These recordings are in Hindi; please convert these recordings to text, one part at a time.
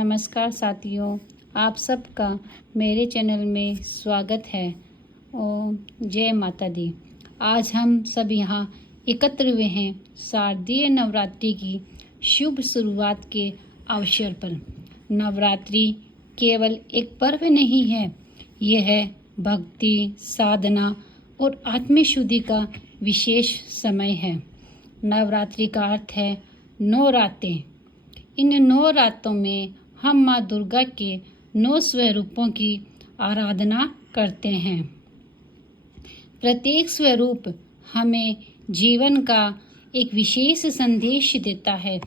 नमस्कार साथियों, आप सबका मेरे चैनल में स्वागत है। जय माता दी। आज हम सब यहाँ एकत्र हुए हैं शारदीय नवरात्रि की शुभ शुरुआत के अवसर पर। नवरात्रि केवल एक पर्व नहीं है, यह है भक्ति, साधना और आत्मशुद्धि का विशेष समय है। नवरात्रि का अर्थ है 9 रातें। इन 9 रातों में हम माँ दुर्गा के 9 स्वरूपों की आराधना करते हैं। प्रत्येक स्वरूप हमें जीवन का एक विशेष संदेश देता है।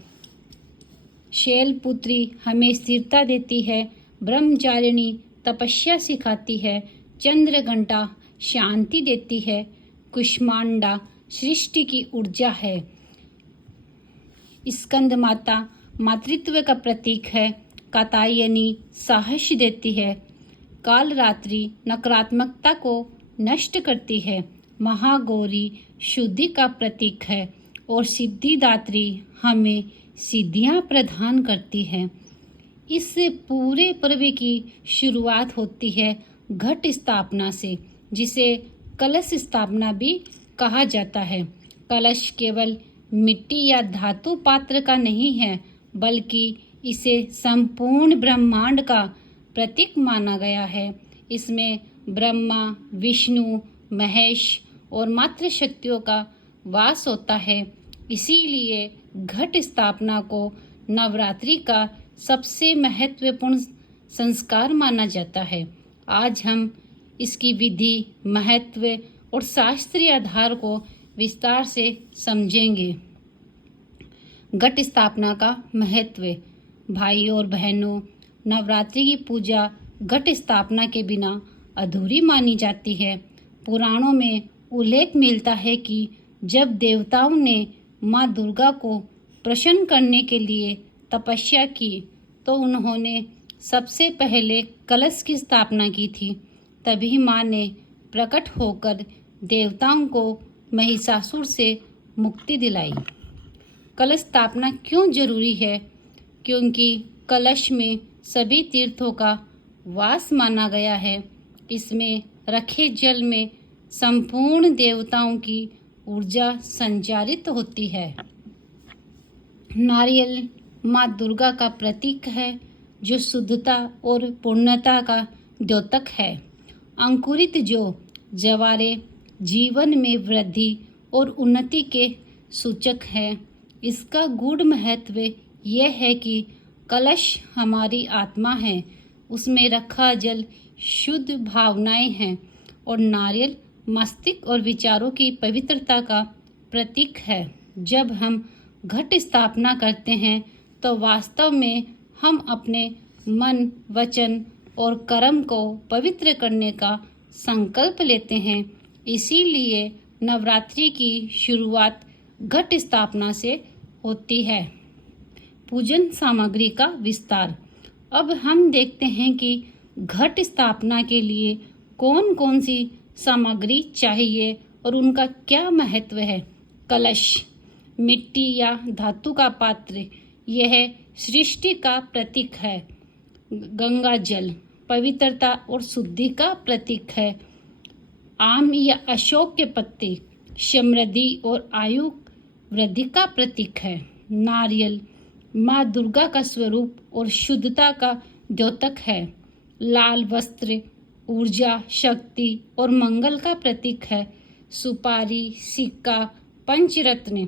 शैलपुत्री हमें स्थिरता देती है, ब्रह्मचारिणी तपस्या सिखाती है, चंद्रघंटा शांति देती है, कुष्मांडा सृष्टि की ऊर्जा है, स्कंद माता मातृत्व का प्रतीक है, कात्यायनी साहस देती है, कालरात्रि नकारात्मकता को नष्ट करती है, महागौरी शुद्धि का प्रतीक है और सिद्धिदात्री हमें सिद्धियां प्रदान करती है। इस पूरे पर्व की शुरुआत होती है घट स्थापना से, जिसे कलश स्थापना भी कहा जाता है। कलश केवल मिट्टी या धातु पात्र का नहीं है, बल्कि इसे संपूर्ण ब्रह्मांड का प्रतीक माना गया है। इसमें ब्रह्मा, विष्णु, महेश और मातृ शक्तियों का वास होता है। इसीलिए घट स्थापना को नवरात्रि का सबसे महत्वपूर्ण संस्कार माना जाता है। आज हम इसकी विधि, महत्व और शास्त्रीय आधार को विस्तार से समझेंगे। घट स्थापना का महत्व। भाइयों और बहनों, नवरात्रि की पूजा घट स्थापना के बिना अधूरी मानी जाती है। पुराणों में उल्लेख मिलता है कि जब देवताओं ने माँ दुर्गा को प्रसन्न करने के लिए तपस्या की, तो उन्होंने सबसे पहले कलश की स्थापना की थी। तभी माँ ने प्रकट होकर देवताओं को महिषासुर से मुक्ति दिलाई। कलश स्थापना क्यों जरूरी है? क्योंकि कलश में सभी तीर्थों का वास माना गया है। इसमें रखे जल में संपूर्ण देवताओं की ऊर्जा संचारित होती है। नारियल माँ दुर्गा का प्रतीक है, जो शुद्धता और पूर्णता का द्योतक है। अंकुरित जवारे जीवन में वृद्धि और उन्नति के सूचक है। इसका गूढ़ महत्व यह है कि कलश हमारी आत्मा है, उसमें रखा जल शुद्ध भावनाएं हैं और नारियल मस्तिष्क और विचारों की पवित्रता का प्रतीक है। जब हम घट स्थापना करते हैं तो वास्तव में हम अपने मन, वचन और कर्म को पवित्र करने का संकल्प लेते हैं। इसीलिए नवरात्रि की शुरुआत घट स्थापना से होती है। पूजन सामग्री का विस्तार। अब हम देखते हैं कि घट स्थापना के लिए कौन कौन सी सामग्री चाहिए और उनका क्या महत्व है। कलश मिट्टी या धातु का पात्र, यह सृष्टि का प्रतीक है। गंगा जल पवित्रता और शुद्धि का प्रतीक है। आम या अशोक के पत्ते समृद्धि और आयु वृद्धि का प्रतीक है। नारियल माँ दुर्गा का स्वरूप और शुद्धता का द्योतक है। लाल वस्त्र ऊर्जा, शक्ति और मंगल का प्रतीक है। सुपारी, सिक्का, पंचरत्न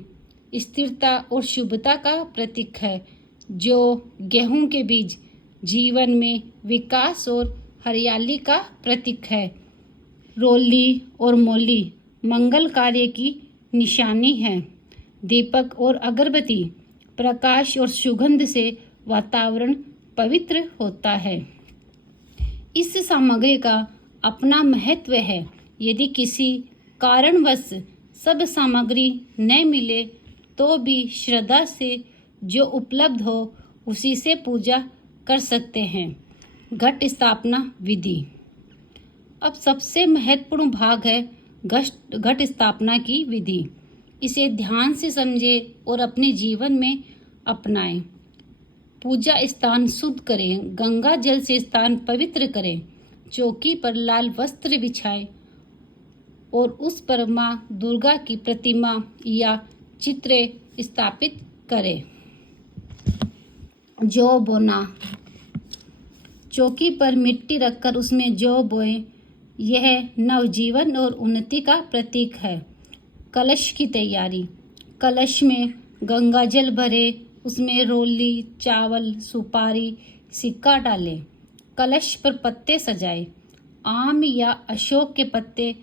स्थिरता और शुभता का प्रतीक है। जो गेहूं के बीज जीवन में विकास और हरियाली का प्रतीक है। रोली और मौली मंगल कार्य की निशानी है। दीपक और अगरबत्ती प्रकाश और सुगंध से वातावरण पवित्र होता है। इस सामग्री का अपना महत्व है। यदि किसी कारणवश सब सामग्री न मिले तो भी श्रद्धा से जो उपलब्ध हो उसी से पूजा कर सकते हैं। घट स्थापना विधि। अब सबसे महत्वपूर्ण भाग है घट स्थापना की विधि। इसे ध्यान से समझें और अपने जीवन में अपनाएं। पूजा स्थान शुद्ध करें, गंगा जल से स्थान पवित्र करें, चौकी पर लाल वस्त्र बिछाएं और उस पर माँ दुर्गा की प्रतिमा या चित्र स्थापित करें। जौ बोना, चौकी पर मिट्टी रखकर उसमें जौ बोएं। यह नवजीवन और उन्नति का प्रतीक है। कलश की तैयारी, कलश में गंगा जल भरे, उसमें रोली, चावल, सुपारी, सिक्का डालें। कलश पर पत्ते सजाएं। आम या अशोक के पत्ते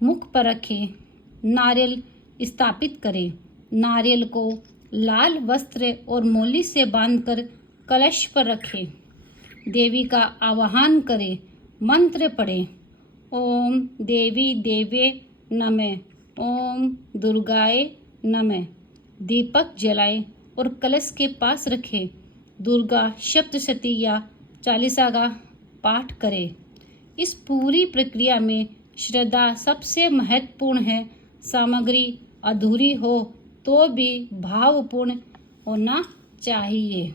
मुख पर रखें। नारियल स्थापित करें। नारियल को लाल वस्त्र और मोली से बांधकर कलश पर रखें। देवी का आवाहन करें, मंत्र पढ़ें। ओम देवी देवे नमः, ओम दुर्गाए नमः। दीपक जलाएं और कलश के पास रखें। दुर्गा सप्तशती या चालीसा का पाठ करें। इस पूरी प्रक्रिया में श्रद्धा सबसे महत्वपूर्ण है। सामग्री अधूरी हो तो भी भावपूर्ण होना चाहिए।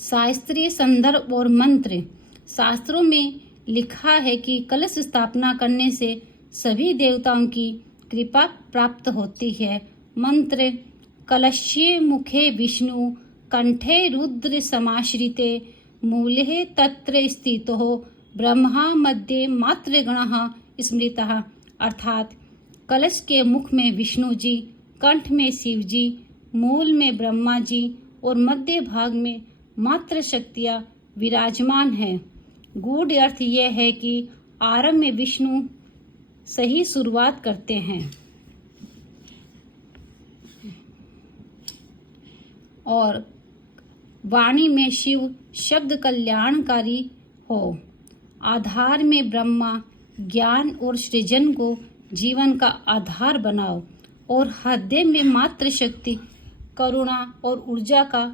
शास्त्रीय संदर्भ और मंत्र, शास्त्रों में लिखा है कि कलश स्थापना करने से सभी देवताओं की कृपा प्राप्त होती है। मंत्र, कलश्ये मुखे विष्णु, कंठे रुद्र समाश्रिते, मूले तत्र स्थितो ब्रह्मा मध्ये मातृगणः स्मृतः। अर्थात कलश के मुख में विष्णु जी, कंठ में शिव जी, मूल में ब्रह्मा जी और मध्य भाग में मातृ शक्तियाँ विराजमान हैं। गूढ़ अर्थ यह है कि आरंभ में विष्णु सही शुरुआत करते हैं और वाणी में शिव शब्द कल्याणकारी हो। आधार में ब्रह्मा ज्ञान और सृजन को जीवन का आधार बनाओ और हृदय में मातृ शक्ति करुणा और ऊर्जा का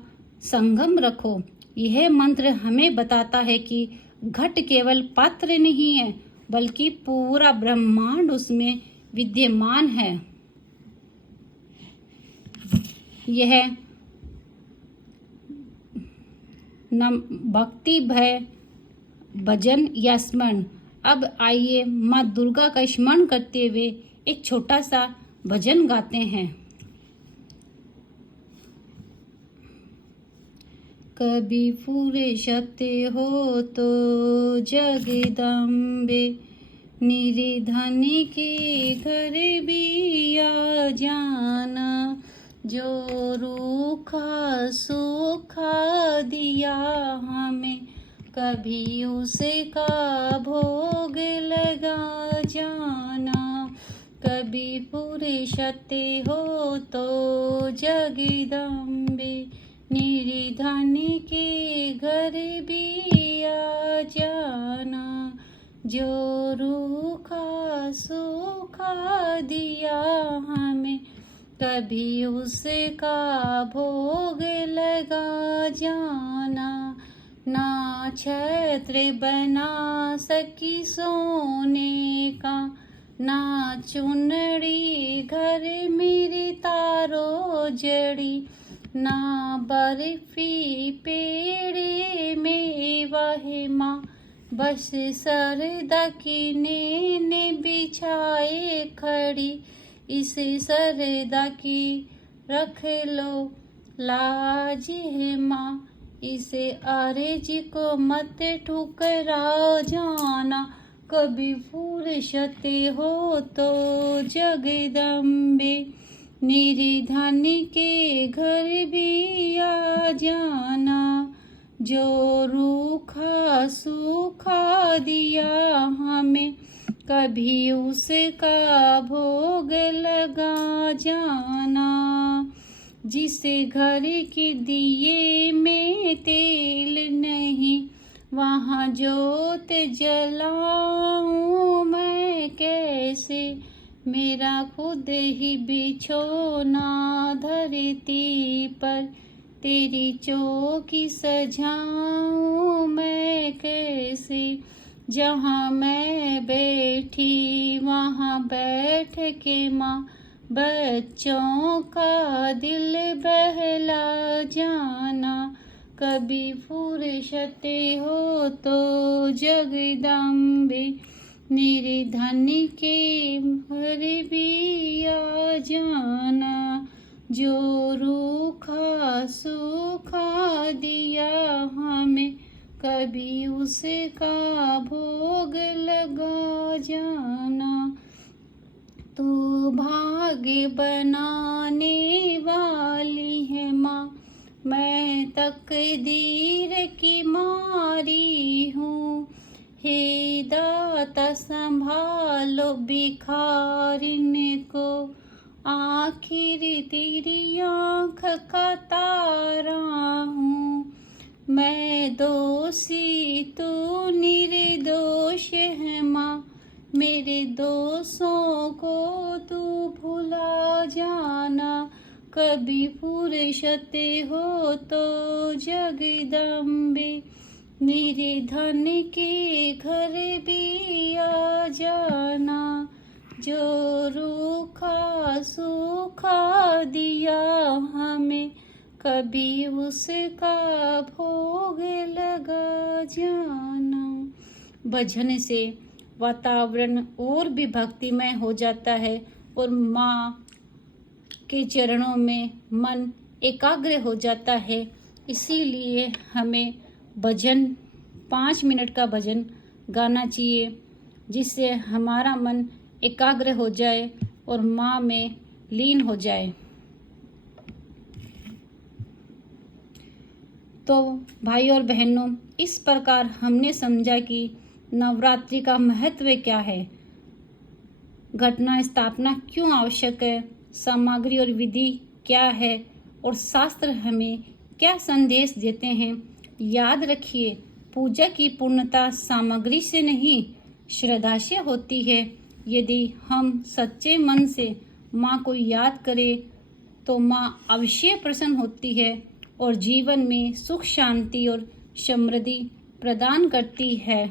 संगम रखो। यह मंत्र हमें बताता है कि घट केवल पात्र नहीं है बल्कि पूरा ब्रह्मांड उसमें विद्यमान है। यह भक्ति भय भजन या स्मरण। अब आइए माँ दुर्गा का स्मरण करते हुए एक छोटा सा भजन गाते हैं। कभी फुर्सत हो तो जगदम्बे, निर्धन के घर भी आ जाना, जो रूखा सूखा दिया हमें, कभी उसका भोग लगा जाना। कभी फुर्सत हो तो जगदम्बे, निर्धन के घर भी आ जाना, जो रूखा सूखा दिया हमें, कभी उसका भोग लगा जाना। ना छत्र बना सकी सोने का, ना चुनरी घर मेरी तारो जड़ी, ना बर्फी पेड़े में वह माँ, बस सरदा की ने बिछाए खड़ी, इस सरदा की रख लो लाज है माँ, इसे आरज को मत ठुकरा जाना। कभी फुर्सत हो तो जगदम्बे, निर्धन के घर भी आ जाना, जो रूखा सूखा दिया हमें, कभी उसका भोग लगा जाना। जिसे घर के दिए में तेल नहीं, वहाँ जोत जलाऊं मैं कैसे, मेरा खुद ही बिछोना धरती पर, तेरी चौकी सजाऊं मैं कैसे, जहाँ मैं बैठी वहाँ बैठ के माँ, बच्चों का दिल बहला जाना। कभी फुर्सत हो तो जगदम्बे, निर्धन के घर भी आ जाना, जो रूखा सूखा दिया हमें, कभी उसका भोग लगा जाना। तू भाग्य बनाने वाली है माँ, मैं तकदीर की मारी हूँ। हे दाता संभालो भिखारिन को, आखिर तेरी आँख का तारा हूँ। मैं दोषी तू निर्दोष है माँ, मेरे दोषों को तू भुला जाना, कभी फुर्सत हो तो जगदम्बे, निर्धन के घर भी आ जाना, जो रूखा सूखा दिया हमें, कभी उसका भोग लगा जाना। भजन से वातावरण और भी भक्तिमय हो जाता है और माँ के चरणों में मन एकाग्र हो जाता है। इसीलिए हमें भजन 5 मिनट का भजन गाना चाहिए, जिससे हमारा मन एकाग्र हो जाए और माँ में लीन हो जाए। तो भाई और बहनों, इस प्रकार हमने समझा कि नवरात्रि का महत्व क्या है, घटना स्थापना क्यों आवश्यक है, सामग्री और विधि क्या है और शास्त्र हमें क्या संदेश देते हैं। याद रखिए, पूजा की पूर्णता सामग्री से नहीं, श्रद्धा से होती है। यदि हम सच्चे मन से माँ को याद करें तो माँ अवश्य प्रसन्न होती है और जीवन में सुख शांति और समृद्धि प्रदान करती है।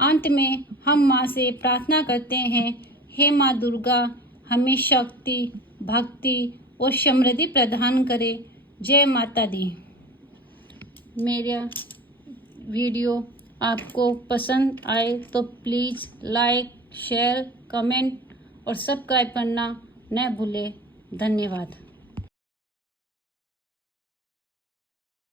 अंत में हम माँ से प्रार्थना करते हैं, हे माँ दुर्गा, हमें शक्ति, भक्ति और समृद्धि प्रदान करे। जय माता दी। मेरा वीडियो आपको पसंद आए तो प्लीज़ लाइक, शेयर, कमेंट और सब्सक्राइब करना न भूलें। धन्यवाद।